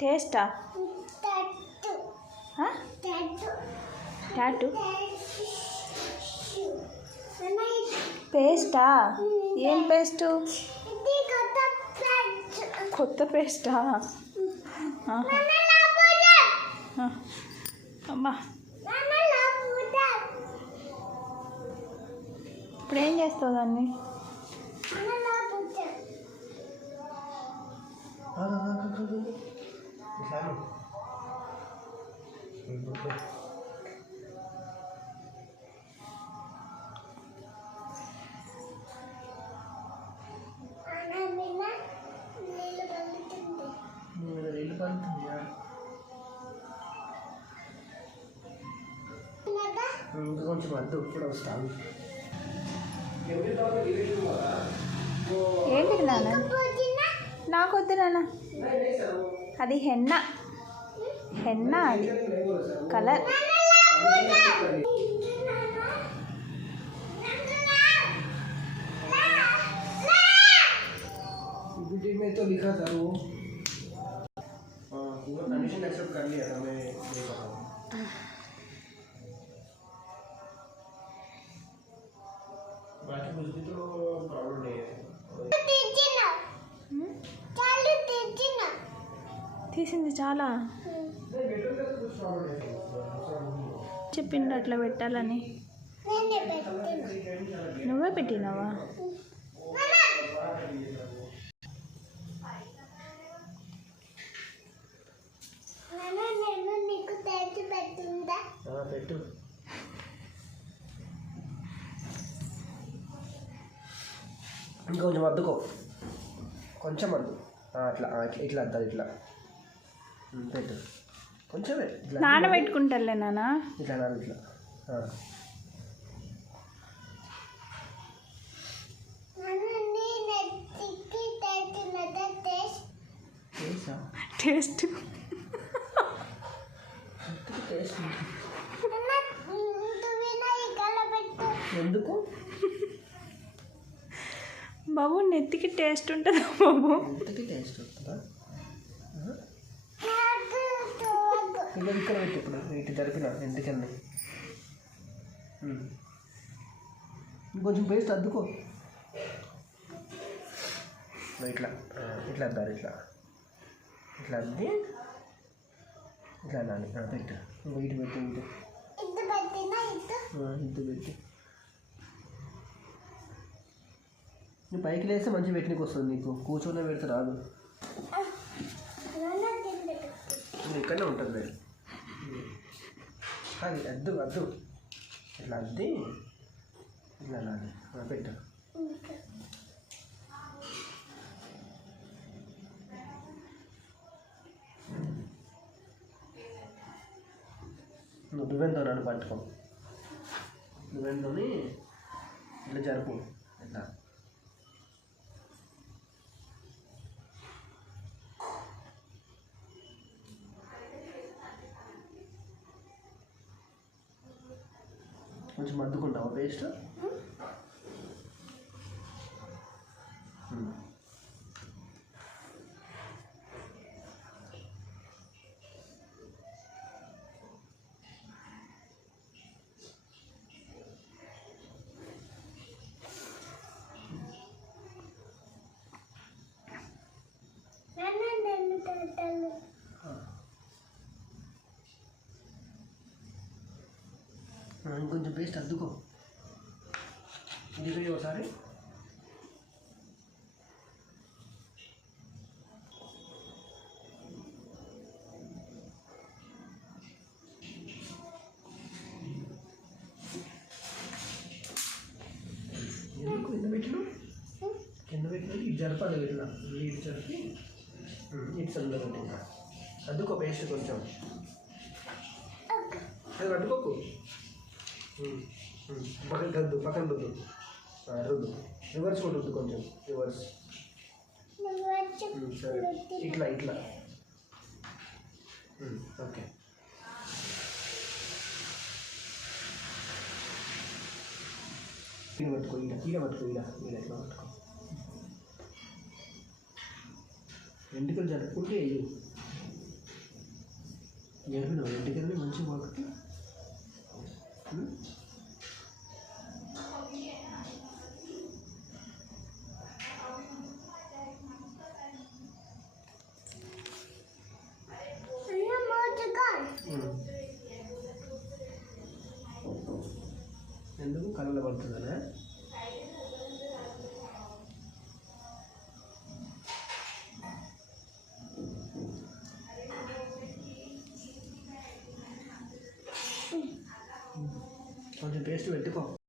టేస్టా? Tattoo పేస్టా? ఏం paste? కొత్త పేస్టా? అమ్మా ఇప్పుడు ఏం చేస్తావు దాన్ని? ఇంకా కొంచెం వద్దు ఇప్పుడు వస్తాను. ఏంటిది నాన్న? నాకు వద్దు నాన్న, అది హెన్నా అది కలర్. में तो लिखा था वो पूरा कंडीशन एक्सेप्ट कर लिया था मैं, ये बताऊँ बाकी कुछ भी तो प्रॉब्लम नहीं है. తీసింది చాలా చెప్పిండు అట్లా పెట్టాలని. నువ్వే పెట్టినావా? పెట్టు. ఇంకొంచెం అద్దుకో, కొంచెం అద్దు. అట్లా ఇట్లా అద్దాలి, ఇట్లా పెట్టు. కొంచెమే నానబెట్టుకుంటారులే నాన్న. ఇట్లా నాన్న, ఇట్లా టేస్ట్ ఎందుకు బాబు? నెత్తికి టేస్ట్ ఉంటుందా బాబు? నెత్తికి టేస్ట్ ఉంటుందా? ఇలా ఇక్కడ పెట్టి ఇప్పుడు ఇటు జరిపిన ఎందుకన్నా ఇంకొంచెం పేస్ట్ అద్దుకో. ఇట్లా ఇట్లా అద్దాలి, ఇట్లా ఇట్లా అద్ది ఇట్లా అనాలి. పెట్టు, ఇటు పెట్టి ఇటు పెట్టి నువ్వు పైకి లేస్తే మంచిగా పెట్టినకి వస్తుంది. నీకు కూర్చొని పెడితే రాదు, ఇక్కడనే ఉంటుంది. అది అద్దు అద్దు, ఇట్లా అద్ది ఇట్లా అనాలి. పెట్టు. నువ్వు దువ్వెంతో నన్ను పట్టుకో, దువ్వెంతోని ఇట్లా జరుపు. ఇట్లా కొంచెం అద్దుకుంటావా పేస్ట్? ఇంకొంచెం పేస్ట్ అద్దుకో. ఇది ఒకసారి కింద పెట్టిన ఇది జరపాలి. ఇట్లా ఇటు జరిపి ఇటు సందులో పెట్టిన అద్దుకో పేస్ట్ కొంచెం. అది అడ్డుకోకు, పక్కన రుద్దు, పక్కన రుద్దు, రుద్దు. రివర్స్ కూడా రుద్దు, కొంచెం రివర్స్. సరే, ఇట్లా ఇట్లా. ఓకే. ఈడ పట్టుకో, ఈడ పట్టుకో, ఈడ ఎట్లా పట్టుకో. వెంట్రుకలు జరుపుకుంటే వేయు. జరిపినావు వెంట్రుకల్ని మంచిగా పక్కకి. ఎందుకు కళ్ళలో పడుతుందనా? కొంచెం పేస్ట్ పెట్టుకో.